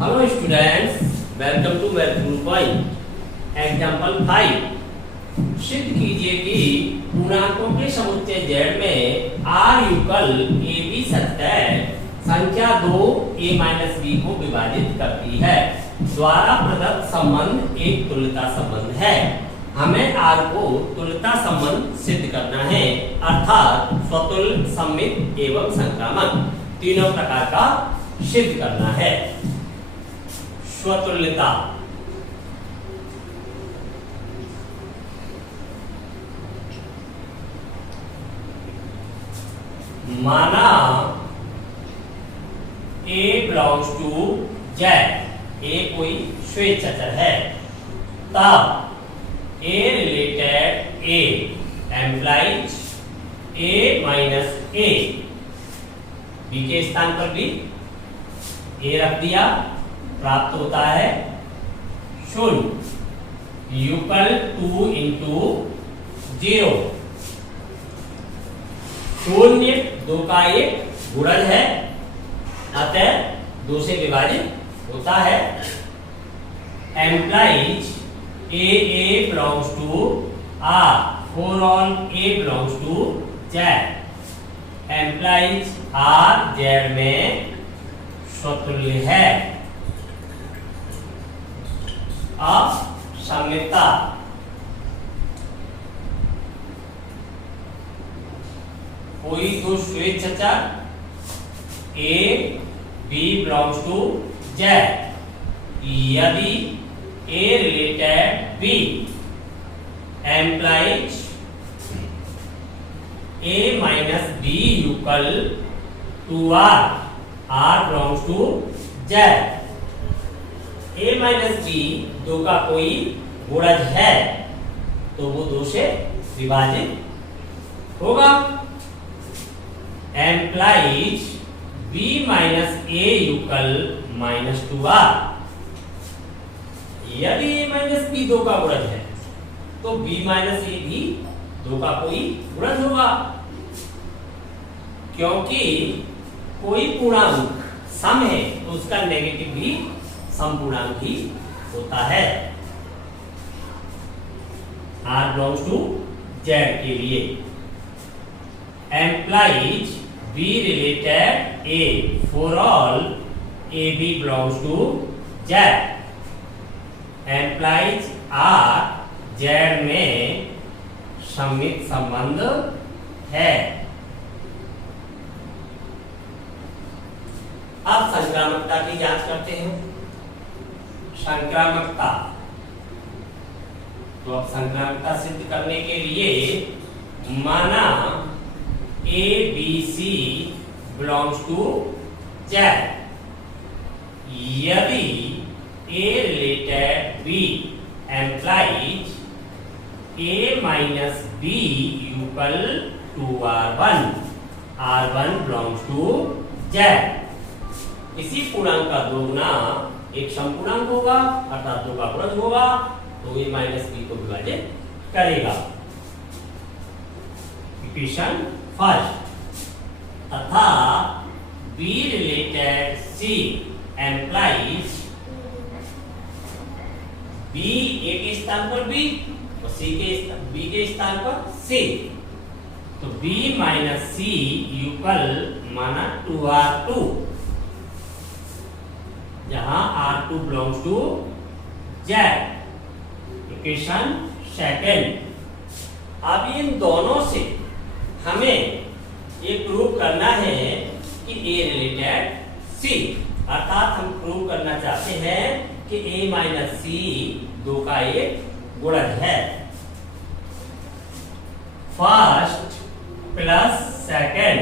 Hello students, welcome to Math Group 5. Example 5. सिद्ध कीजिए कि पूर्णांकों के समुच्चय Z में R युगल AB सतह संख्या 2 A - B को विभाजित करती है। द्वारा प्रदत्त संबंध एक तुल्यता संबंध है। हमें R को तुल्यता संबंध सिद्ध करना है, अर्थात स्वतुल्य, सममित एवं संक्रामक तीनों प्रकार का सिद्ध करना है। स्वतुल्यता माना A belongs to Z, A कोई स्वेच्छाचार है, तब A related A implies A minus A, B के स्थान पर भी A रख दिया, प्राप्त होता है शून्य युगल 2 into 0। शून्य 2 का एक गुणज है, अतः 2 से विभाजित होता है। Implies A belongs to R, for all A belongs to Z, implies R Z में स्वतुल्य है। अब सममितता कोई दो स्वेच्छाचार A B belongs to Z, यदि A related B implies A minus B equal to R, R belongs to Z। A minus B 2 का कोई गुणज है तो वो 2 से विभाजित होगा। Implies B minus A equal minus 2R, यदि A minus B 2 का गुणज है तो B minus A भी 2 का कोई गुणज होगा, क्योंकि कोई पूर्णांक सम है तो उसका नेगेटिव भी समपूर्णांक ही होता है। R belongs to Z के लिए implies B related A, for all AB belongs to Z, implies R Z में सममित संबंध है। अब संक्रामकता की जांच करते हैं। संक्रामकता, तो अब संक्रामकता सिद्ध करने के लिए माना A B C belongs to Z, यदि A related B implies A minus B equal to R1, R1 belongs to Z। इसी पूर्णांक का 2 गुना एक समपूर्णांक होगा, अर्थात 2 का गुणज होगा, तो A माइनस B को विभाजित करेगा। इक्वेशन फर्स्ट, तथा B related C implies B A के स्थान पर B और B के स्थान पर C, तो B माइनस C इक्वल माना 2R2, जहां R2 belongs to Z। Equation second, अब इन दोनों से हमें ये प्रूव करना है कि A related C, अर्थात हम प्रूव करना चाहते हैं कि A minus C 2 का एक गुणज है। फर्स्ट प्लस सेकंड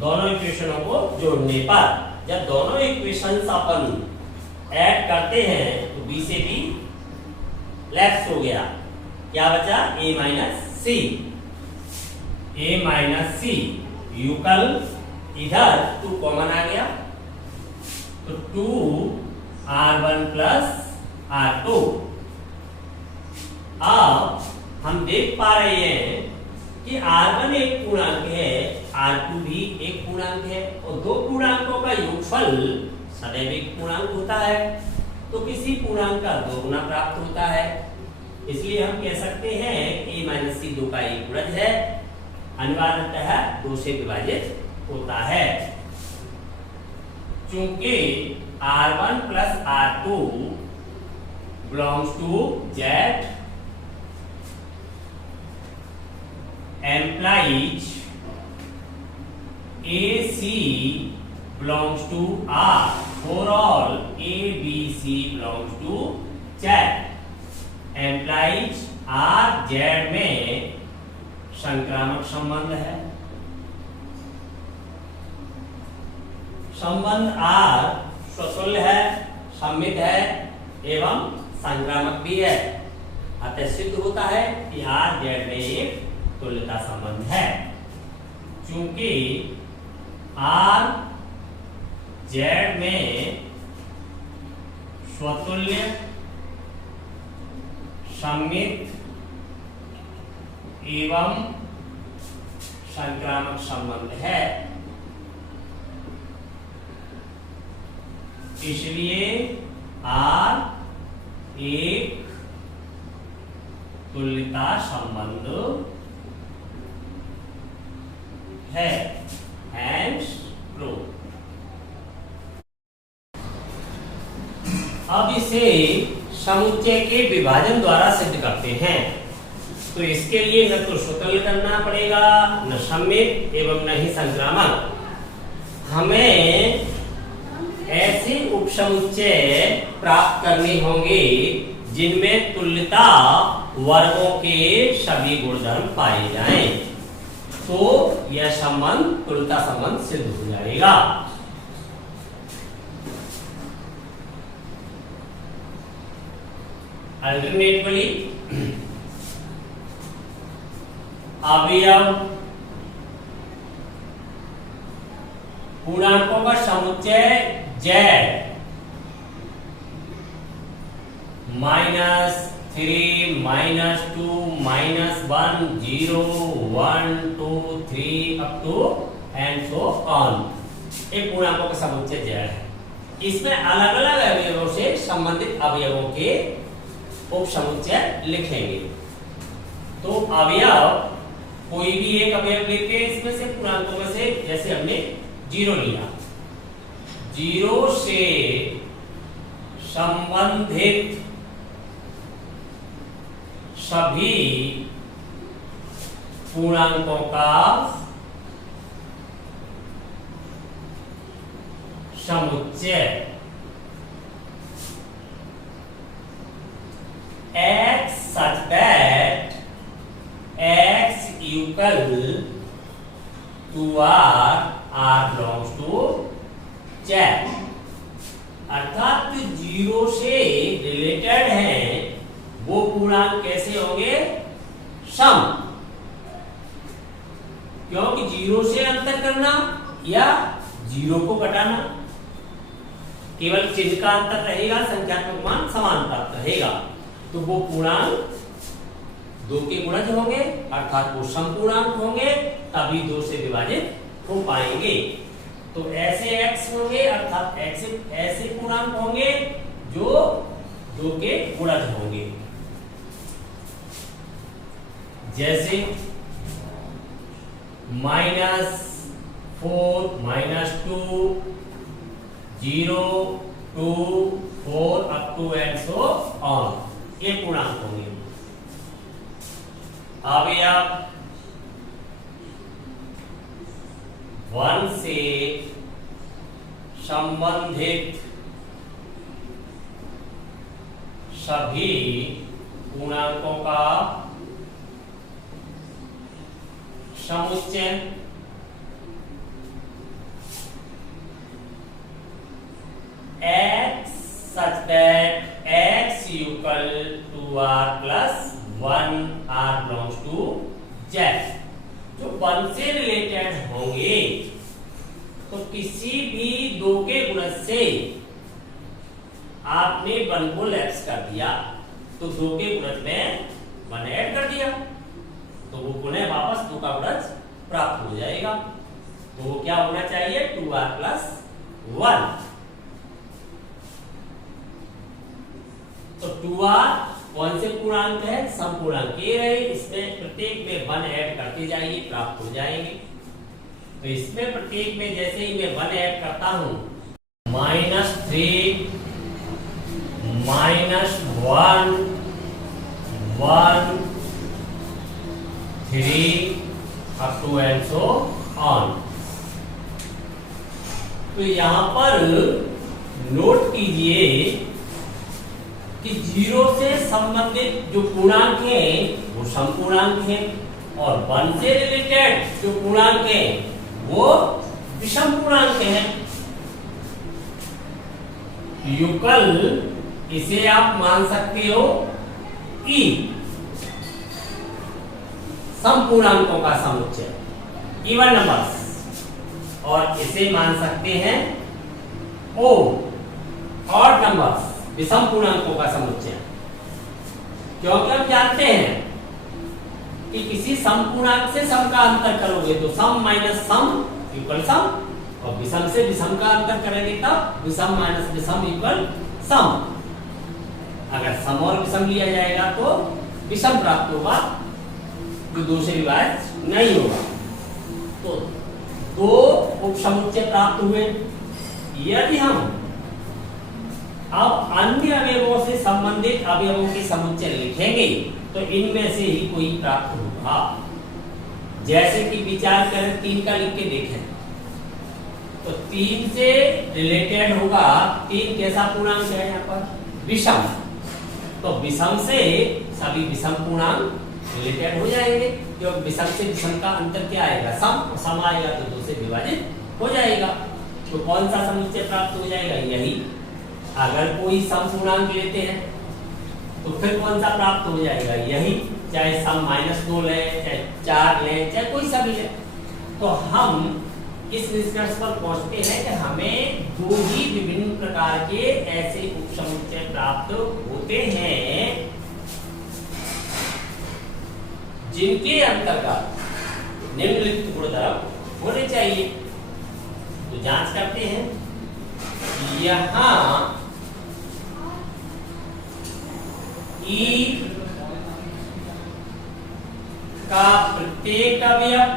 दोनों इक्वेशनों को जोड़ने पर जब दोनों इक्वेशंस अपन ऐड करते हैं तो B से B लेफ्ट हो गया, क्या बचा A minus C, A minus C युगल इधर 2 कॉमन आ गया तो 2R1 प्लस R2। अब हम देख पा रहे हैं कि R1 एक पूर्णांक है, R2 भी एक पूर्णांक है और दो पूर्णांकों का योगफल सदैव एक पूर्णांक होता है, तो किसी पूर्णांक का दो गुना प्राप्त होता है। इसलिए हम कह सकते हैं a माइनस सी 2 का एक गुणज है, अनिवार्यतः 2 से विभाजित होता है। चूंकि R1 plus R2 belongs to Z implies AC belongs to R. For all A, B, C belongs to Z. implies R Z में संक्रामक संबंध है। संबंध R स्वतुल्य है, सममित है एवं संक्रामक भी है। अतः सिद्ध होता है कि R Z में एक तुल्यता संबंध है। चूंकि R Z में स्वतुल्य, सममित एवं संक्रामक संबंध है, इसलिए R एक तुल्यता संबंध है। Hence proof। अब इसे समुच्चय के विभाजन द्वारा सिद्ध करते हैं। तो इसके लिए न तो स्वतंत्र करना पड़ेगा, न सममित एवं न ही संक्रामक। हमें ऐसे उपसमुच्चय प्राप्त करने होंगे जिनमें तुल्यता वर्गों के सभी गुणधर्म पाए जाएं, तो यह संबंध तुल्यता संबंध सिद्ध हो जाएगा। अल्टरनेटली अवयव पूर्णांकों का समुच्चय Z -3 -2 -1 0 1 2 3 up to and so on, एक पूर्णांकों का समुच्चय Z है। इसमें अलग अलग अवयवों से संबंधित अवयवों के उपसमुच्चय लिखेंगे। तो अवयव कोई भी एक अवयव लेते हैं इसमें से, पूर्णांकों में से, जैसे हमने 0 लिया, 0 से संबंधित सभी पूर्णांकों का समुच्चय x such that x equal to R belongs to Z। अर्थात जो 0 से रिलेटेड हैं वो पूर्णांक कैसे होंगे? सम। क्योंकि 0 से अंतर करना या 0 को घटाना, केवल चिन्ह का अंतर रहेगा, संख्यात्मक मान समान प्राप्त रहेगा। तो वो पूर्णांक 2 के गुणज होंगे, अर्थात वो समपूर्णांक होंगे, तभी 2 से विभाजित हो पाएंगे। तो ऐसे x होंगे, अर्थात ऐसे पूर्णांक होंगे जो 2 के गुणज होंगे। जैसे -4 -2 0 2 4 up to and so on, ये पूर्णांक होंगे। अवयव 1 से संबंधित सभी पूर्णांकों का समुच्चय x such that x equal to R plus 1 R belongs to Z। जो 1 से रिलेटेड होंगे तो किसी भी 2 के गुणज से आपने 1 को लेफ्ट कर दिया, तो 2 के गुणज में 1 ऐड कर दिया, तो वो पुनः वापस 2 का गुणज प्राप्त हो जाएगा। तो वो क्या होना चाहिए? 2R plus 1। 2r कौन से पूर्णांक है? सम पूर्णांक ये रहे, इसमें प्रत्येक में 1 ऐड करते जाइए, प्राप्त हो जाएंगे। तो इसमें प्रत्येक में जैसे ही मैं 1 ऐड करता हूं, -3 -1 1 3 up to and so on। तो यहां पर नोट कीजिए कि 0 से संबंधित जो पूर्णांक है वो सम पूर्णांक है, और 1 से रिलेटेड जो पूर्णांक है वो विषम पूर्णांक है। युगल इसे आप मान सकते हो ई, सम पूर्णांकों का समुच्चय, इवन नंबर्स, और इसे मान सकते हैं ओ, ऑड नंबर्स, विषम पूर्णांकों का समुच्चय। क्योंकि हम जानते हैं कि किसी सम पूर्णांक से सम का अंतर करोगे तो सम माइनस सम इक्वल सम, और विषम से विषम का अंतर करेंगे तब विषम माइनस विषम इक्वल सम। अगर सम और विषम लिया जाएगा तो विषम प्राप्त होगा, जो 2 से विभाज्य नहीं होगा। तो 2 उपसमुच्चय प्राप्त हुए। यदि हम अब अन्य अवयवों से संबंधित अवयवों के समुच्चय लिखेंगे तो इनमें से ही कोई प्राप्त होगा। जैसे कि विचार करें 3 का लिख के देखें, तो 3 से रिलेटेड होगा, 3 कैसा पूर्णांक है यहाँ पर? विषम। तो विषम से सभी विषम पूर्णांक रिलेटेड हो जाएंगे। जो विषम से विषम का अंतर क्या आएगा? सम। सम आएगा तो 2 से विभाजित हो जाएगा। तो कौन सा समुच्चय प्राप्त हो जाएगा? यही। अगर कोई सम पूर्णांक लेते हैं तो फिर कौन सा प्राप्त हो जाएगा? यही। चाहे सम -2 ले, चाहे 4 ले, चाहे कोई सा भी ले। तो हम इस निष्कर्ष पर पहुंचते हैं कि हमें 2 ही विभिन्न प्रकार के ऐसे उपसमुच्चय प्राप्त होते हैं जिनके अंतर्गत निम्नलिखित गुणधर्म होने चाहिए। तो जांच करते हैं। यहां ई का प्रत्येक अवयव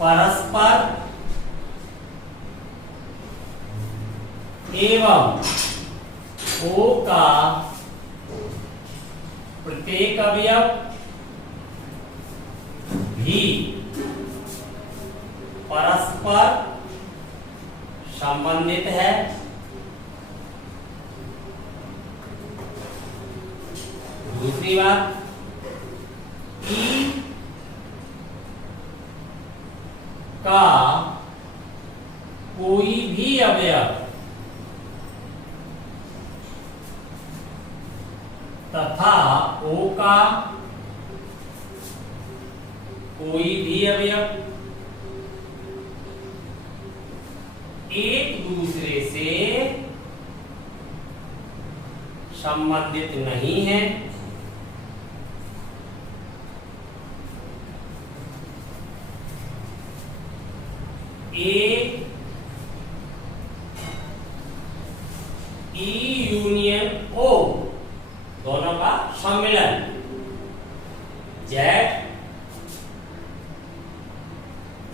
परस्पर एवं ओ का प्रत्येक अवयव भी परस्पर संबंधित है। दूसरी बात, ई का कोई भी अवयव तथा ओ का कोई भी अवयव एक दूसरे से संबंधित नहीं है। ए ई यूनियन ओ दोनों का सम्मिलन, जेड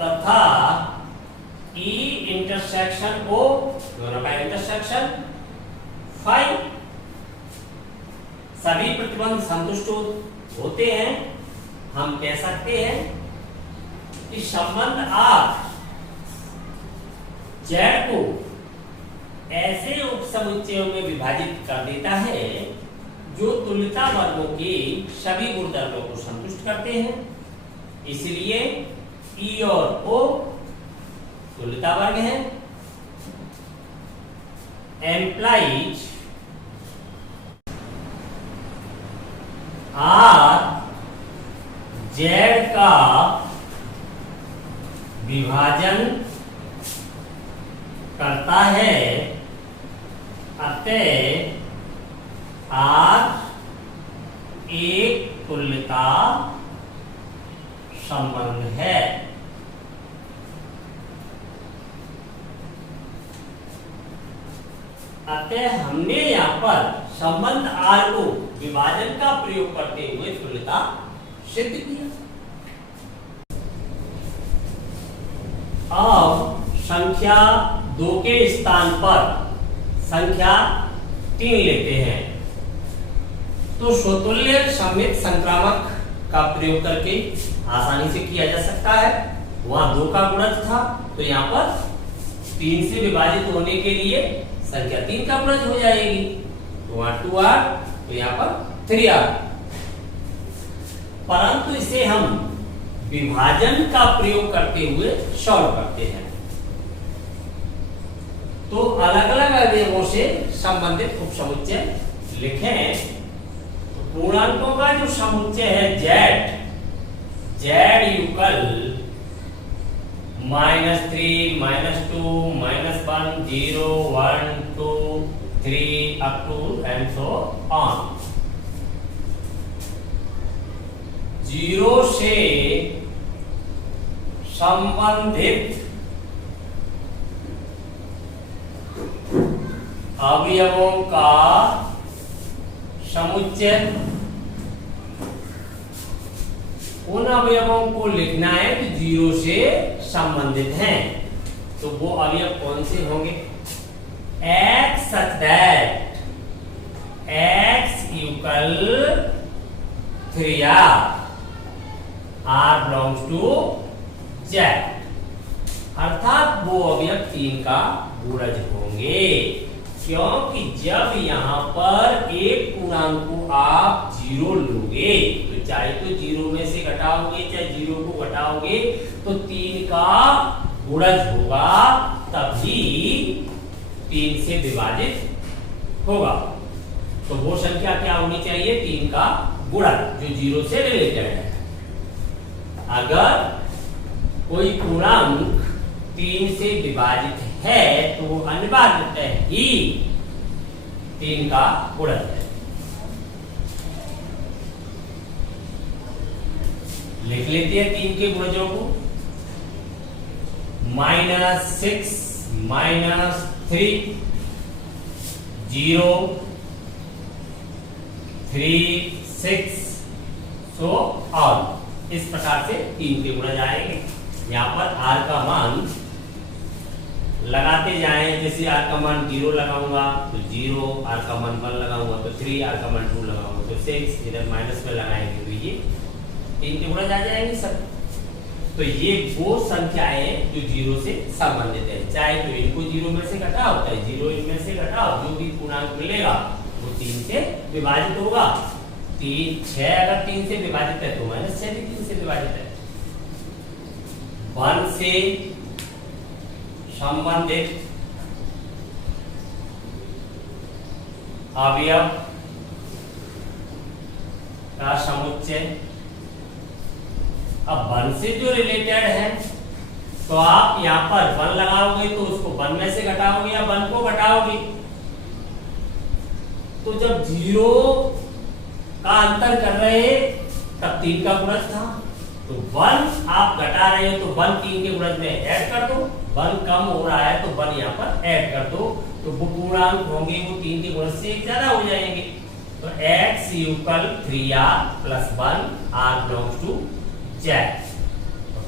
तथा ई इंटरसेक्शन ओ दोनों का इंटरसेक्शन फाई, सभी प्रतिबंध संतुष्ट होते हैं। हम कह सकते हैं कि संबंध आर जेड को ऐसे उपसमुच्चयों में विभाजित कर देता है जो तुल्यता वर्गों के सभी गुणधर्मों को संतुष्ट करते हैं। इसलिए ई और ओ तुल्यता वर्ग है। एम्प्लाइज आर जेड का विभाजन करता है, अतः आर एक तुल्यता संबंध है। अतः हमने यहाँ पर संबंध आर को विभाजन का प्रयोग करते हुए तुल्यता सिद्ध किया। अब संख्या 2 के स्थान पर संख्या 3 लेते हैं तो स्वतुल्य सममित संक्रामक का प्रयोग करके आसानी से किया जा सकता है। वहां 2 का गुणज था तो यहाँ पर 3 से विभाजित होने के लिए संख्या 3 का गुणज हो जाएगी, तो वहां 2r तो यहाँ पर 3r। परंतु इसे हम विभाजन का प्रयोग करते हुए सॉल्व करते हैं तो अलग अलग अवयवों से संबंधित उपसमुच्चय लिखें। पूर्णांकों का जो समुच्चय है z equal -3 -2 -1 0 1 2 3 up to and so on. 0 से संबंधित अवयवों का समुच्चय, उन अवयवों को लिखना है जो 0 से संबंधित हैं। तो वो अवयव कौन से होंगे? x such that x equal 3r, r belongs to z, अर्थात वो अवयव 3 का गुणज होंगे। क्योंकि जब यहाँ पर एक पूर्णांक को आप 0 लोगे तो चाहे तो 0 में से घटाओगे चाहे 0 को घटाओगे तो 3 का गुणज होगा, तभी 3 से विभाजित होगा। तो वो संख्या क्या होनी चाहिए? 3 का गुणज जो 0 से रिलेटेड है। अगर कोई पूर्णांक 3 से विभाजित है तो अनिवार्यतः ही 3 का गुणज है। लिख लेते हैं 3 के गुणजों को। -6 -3 0 3 6 सो ऑल। इस प्रकार से 3 के गुणज आएंगे। यहाँ पर r का मान लगाते जाएं, जैसे r का मान 0 लगाऊंगा तो 0, r का मान 1 लगाऊंगा तो 3, r का मान 2 लगाऊंगा तो 6, इधर माइनस में लगाएंगे तो ये 3 के गुणज आ जाएंगे सब। तो ये वो संख्याएं जो 0 से संबंधित है, चाहे तो इनको 0 में से घटाओ चाहे 0 इनमें से घटाओ, जो भी पूर्णांक मिलेगा वो 3 से विभाजित होगा। 6 अगर 3 से विभाजित है तो -6 भी 3 से विभाजित है। 1 से संबंधित अवयव का समुच्चय। अब 1 से जो रिलेटेड है तो आप यहां पर 1 लगाओगे तो उसको 1 में से घटाओगे या 1 को घटाओगे, तो जब 0 का अंतर कर रहे हैं तब 3 का गुणज था, तो 1 आप घटा रहे हो तो 1 3 के गुणज में ऐड कर दो, 1 कम हो रहा है तो 1 यहाँ पर ऐड कर दो, तो वो पूर्णांक होंगे वो 3 के गुणज से 1 ज्यादा हो जाएंगे। तो x equal 3r + 1 r belongs to z।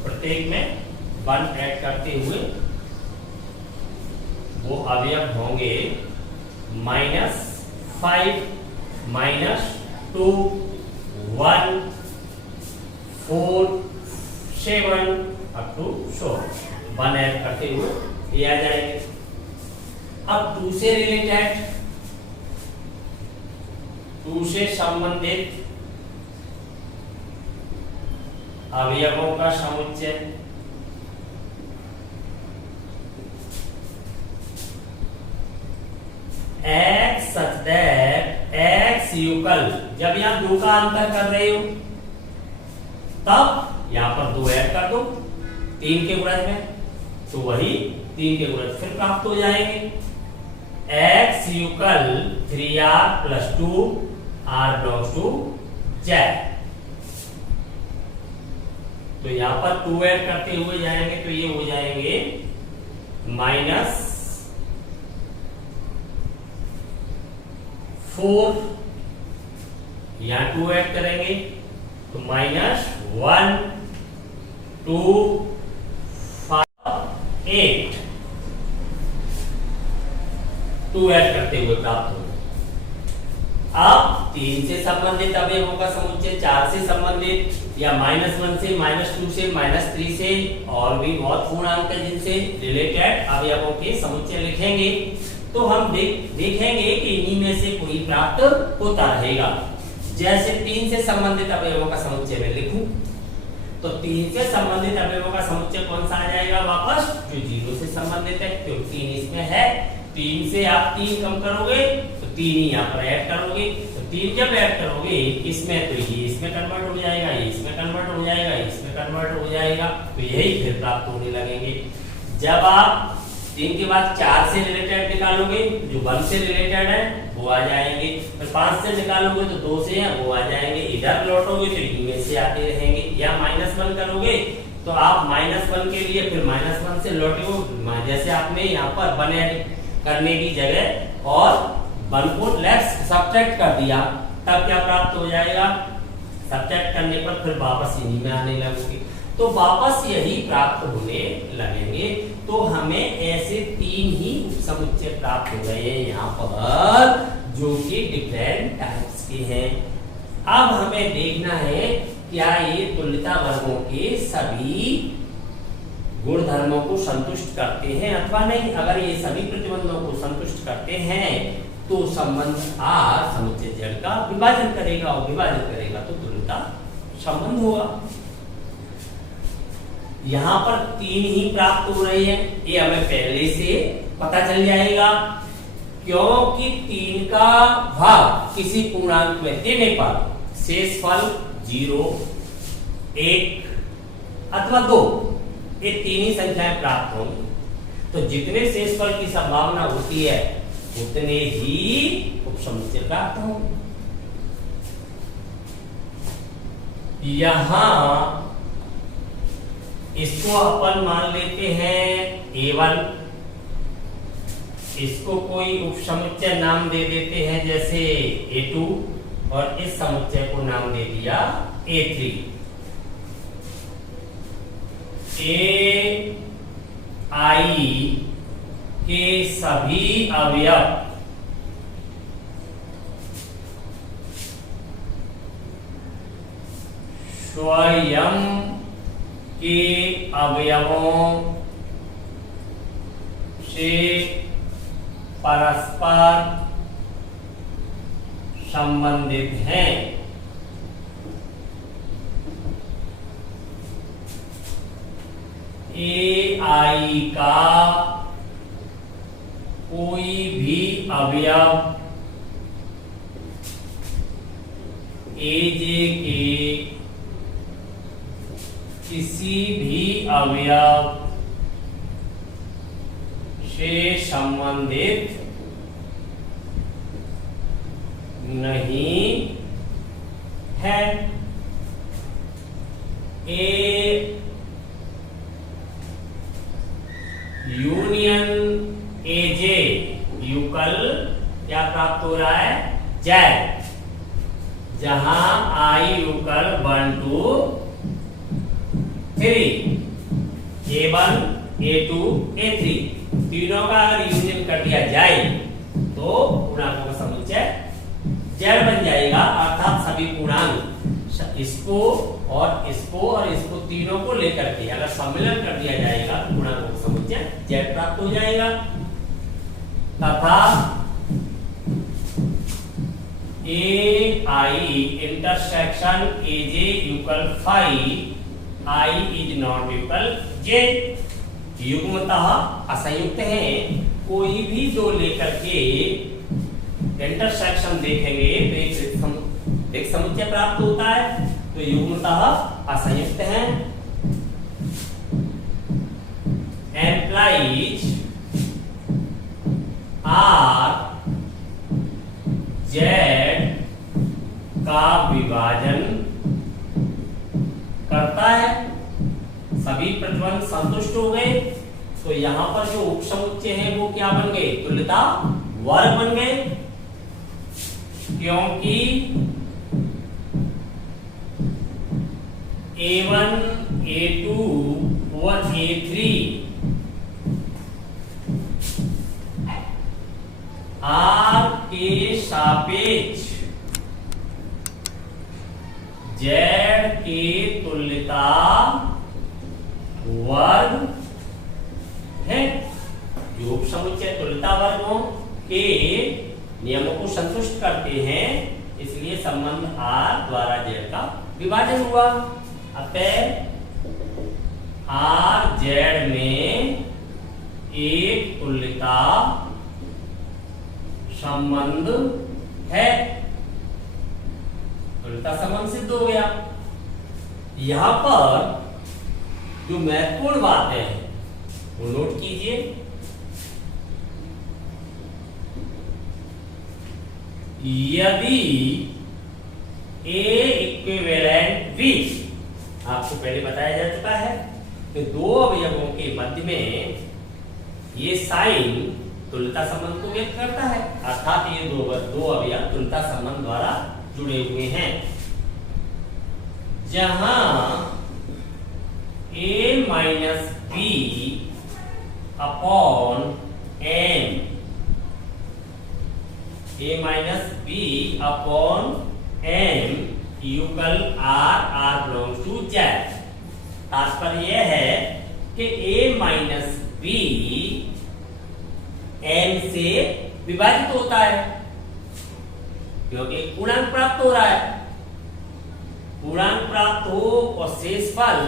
प्रत्येक में 1 ऐड करते हुए वो अवयव होंगे -5 -2 1 4 7 अप टू 1 ऐड करते हुए ये आ जाएंगे। अब 2 से रिलेटेड, 2 से संबंधित अवयवों का समुच्चय। x such that x equal, जब यहाँ 2 का अंतर कर रहे हो तब यहाँ पर 2 ऐड कर दो 3 के गुणज में, तो वही 3 के गुणज फिर प्राप्त हो जाएंगे। x equal 3r + 2 r belongs to z। तो यहाँ पर 2 ऐड करते हुए जाएंगे तो ये हो जाएंगे 4, यहाँ 2 ऐड करेंगे तो -1 2 5 8, 2 ऐड करते हुए प्राप्त होगा। अब 3 से संबंधित अवयवों का समुच्चय, 4 से संबंधित या -1 से, -2 से, -3 से और भी बहुत पूर्णांक जिनसे रिलेटेड अवयवों के समुच्चय लिखेंगे तो हम देखेंगे कि इन्हीं में से कोई प्राप्त होता रहेगा। जैसे 3 से संबंधित अवयवों का समुच्चय मैं लिखूं तो 3 से संबंधित अवयवों का समुच्चय कौन सा आ जाएगा वापस, जो 0 से संबंधित है, क्योंकि 3 इसमें है। 3 से आप 3 कम करोगे तो 3 ही यहाँ पर ऐड करोगे, तो 3 जब ऐड करोगे इसमें तो ये इसमें कन्वर्ट हो जाएगा, ये इसमें कन्वर्ट हो जाएगा, इसमें कन्वर्ट हो जाएगा, तो यही फिर प्राप्त होने लगेंगे। जब आप 3 के बाद 4 से रिलेटेड निकालोगे, जो 1 से रिलेटेड है वो आ जाएंगे, फिर 5 से निकालोगे तो 2 से है वो आ जाएंगे, इधर लौटोगे तो इनमें से आते रहेंगे, या -1 करोगे तो आप -1 के लिए फिर -1 से लौटोगे, जैसे आपने यहाँ पर 1 ऐड करने की जगह और 1 को लेफ्ट सब्ट्रैक्ट कर दिया, तब क्या प्राप्त हो जाएगा, सब्ट्रैक्ट करने पर फिर वापस इन्हीं में आने लगोगे, तो वापस यही प्राप्त होने लगेंगे। तो हमें ऐसे 3 ही समुच्चय प्राप्त हो गए हैं यहाँ पर, जो कि डिफरेंट टाइप्स के हैं। अब हमें देखना है क्या ये तुल्यता वर्गों के सभी गुणधर्मों को संतुष्ट करते हैं अथवा नहीं। अगर ये सभी प्रतिबंधों को संतुष्ट करते हैं तो संबंध R समुच्चय Z का विभाजन करेगा, और विभाजन करेगा तो तुल्यता संबंध होगा। यहाँ पर 3 ही प्राप्त हो रहे हैं, ये हमें पहले से पता चल जाएगा, क्योंकि 3 का भाग किसी पूर्णांक में देने पर शेषफल 0, 1 अथवा 2, ये 3 ही संख्याएं प्राप्त होंगी। तो जितने शेषफल की संभावना होती है उतने ही उपसमुच्चय प्राप्त होंगे। यहां इसको अपन मान लेते हैं A1, इसको कोई उपसमुच्चय नाम दे देते हैं जैसे A2, और इस समुच्चय को नाम दे दिया A3। AI के सभी अवयव स्वयं के अवयवों से परस्पर संबंधित हैं। AI का कोई भी अवयव AJ के किसी भी अवयव से संबंधित नहीं है। यूनियन AJ युगल क्या प्राप्त हो रहा है, Z, जहां I युगल 1 2 3, A1 A2 A3 तीनों का अगर यूनियन कर दिया जाए तो पूर्णांकों का समुच्चय Z बन जाएगा, अर्थात सभी पूर्णांक इसको और इसको तीनों को लेकर के अगर सम्मिलन कर दिया जाएगा तो पूर्णांकों का समुच्चय Z प्राप्त हो जाएगा। तथा AI intersection AJ equal 5 I is not equal J, युग्मतः असंयुक्त है, कोई भी दो लेकर के इंटरसेक्शन देखेंगे तो एक समुच्चय प्राप्त होता है, तो युग्मतः असंयुक्त है। एम्प्लाइज R Z का विभाजन करता है। सभी प्रतिबंध संतुष्ट हो गए तो यहां पर जो उपसमुच्चय है वो क्या बन गए, तुल्यता वर्ग बन गए। क्योंकि A1 A2 और A3 R के सापेक्ष Z के तुल्यता वर्ग है। योग समुच्चय तुल्यता वर्गों के नियमों को संतुष्ट करते हैं, इसलिए संबंध R द्वारा Z का विभाजन हुआ। अतः R Z में एक तुल्यता संबंध है। तुल्यता संबंध सिद्ध हो गया। यहां पर जो महत्वपूर्ण बात है वो नोट कीजिए। यदि A इक्विवेलेंट B, आपको पहले बताया जा चुका है कि दो अवयवों के मध्य में ये साइन तुल्यता संबंध को व्यक्त करता है, अर्थात ये दो अवयव तुल्यता संबंध द्वारा जुड़े हुए हैं। जहां A minus B upon M, A minus B upon M equal R belongs to Z। तात्पर्य यह है कि A माइनस B M से विभाजित होता है, क्योंकि पूर्णांक प्राप्त हो रहा है। पूर्णांक प्राप्त हो और शेषफल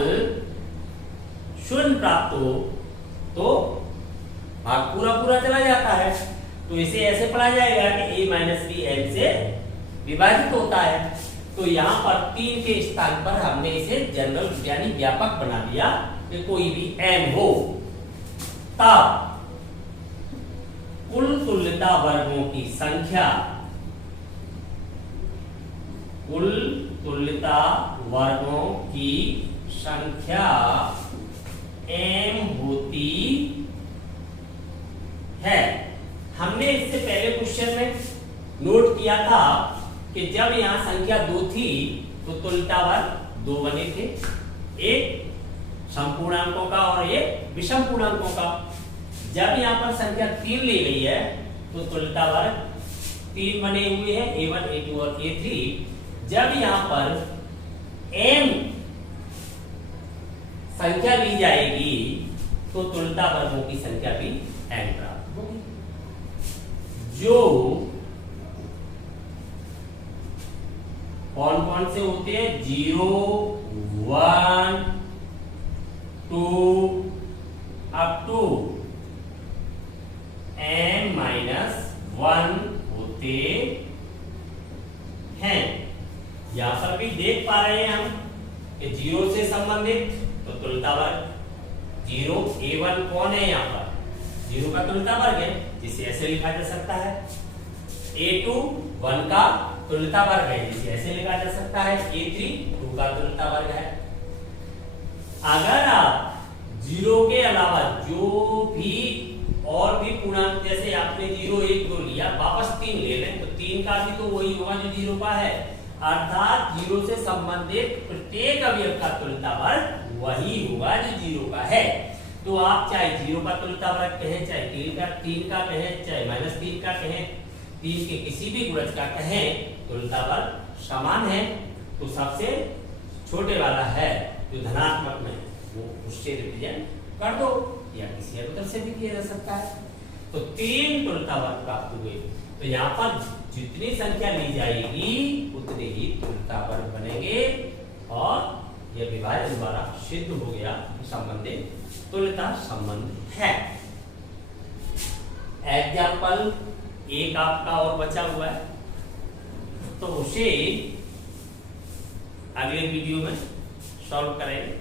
शून्य प्राप्त हो तो भाग पूरा पूरा चला जाता है। तो इसे ऐसे पढ़ा जाएगा कि A माइनस B M से विभाजित होता है। तो यहाँ पर 3 के स्थान पर हमने इसे जनरल यानी व्यापक बना दिया कि कोई भी M हो, तब कुल तुल्यता वर्गों की संख्या, कुल तुल्यता वर्गों की संख्या M होती है। हमने इससे पहले क्वेश्चन में नोट किया था कि जब यहां संख्या 2 थी तो तुल्यता वर्ग 2 बने थे, एक समपूर्णांकों का और एक विषम पूर्णांकों का। जब यहां पर संख्या 3 ली गई है तो तुल्यता वर्ग 3 बने हुए हैं, A1 A2 और A3। जब यहां पर M संख्या ली जाएगी तो तुल्यता वर्गों की संख्या भी M प्राप्त होगी। जो कौन कौन से होते हैं? 0 1 2 अप टू M माइनस 1 होते हैं। यहां पर भी देख पा रहे हैं हम कि 0 से संबंधित तो तुल्यता वर्ग 0 A1 कौन है? यहां पर 0 का तुल्यता वर्ग है, जिसे ऐसे लिखा जा सकता है। A2 1 का तुल्यता वर्ग है, जिसे ऐसे लिखा जा सकता है। A3 2 का तुल्यता वर्ग है। अगर आप 0 के अलावा जो भी और भी पूर्णांक, जैसे आपने 0 1 2 लिया, वापस 3 ले लें तो 3 का भी तो वही होगा जो 0 का है। अर्थात 0 से संबंधित प्रत्येक अवयव का तुल्यता वर्ग वही होगा जो 0 का है। तो आप चाहे 0 का तुल्यता वर्ग कहें, चाहे 3 का कहें, चाहे -3 का कहें, 3 के किसी भी गुणज का कहें, तुल्यता वर्ग समान है। तो सबसे छोटे वाला है जो धनात्मक में, वो उससे रिप्रेजेंट कर दो, या किसी अन्य से भी किया जा सकता है। तो 3 तुल्यता वर्ग प्राप्त हुए। तो यहाँ पर जितनी संख्या ली जाएगी उतने ही तुल्यता वर्ग बनेंगे, और यह विभाजन द्वारा सिद्ध हो गया संबंधित तुल्यता संबंध है। एग्जाम्पल एक आपका और बचा हुआ है, तो उसे अगले वीडियो में सॉल्व करेंगे।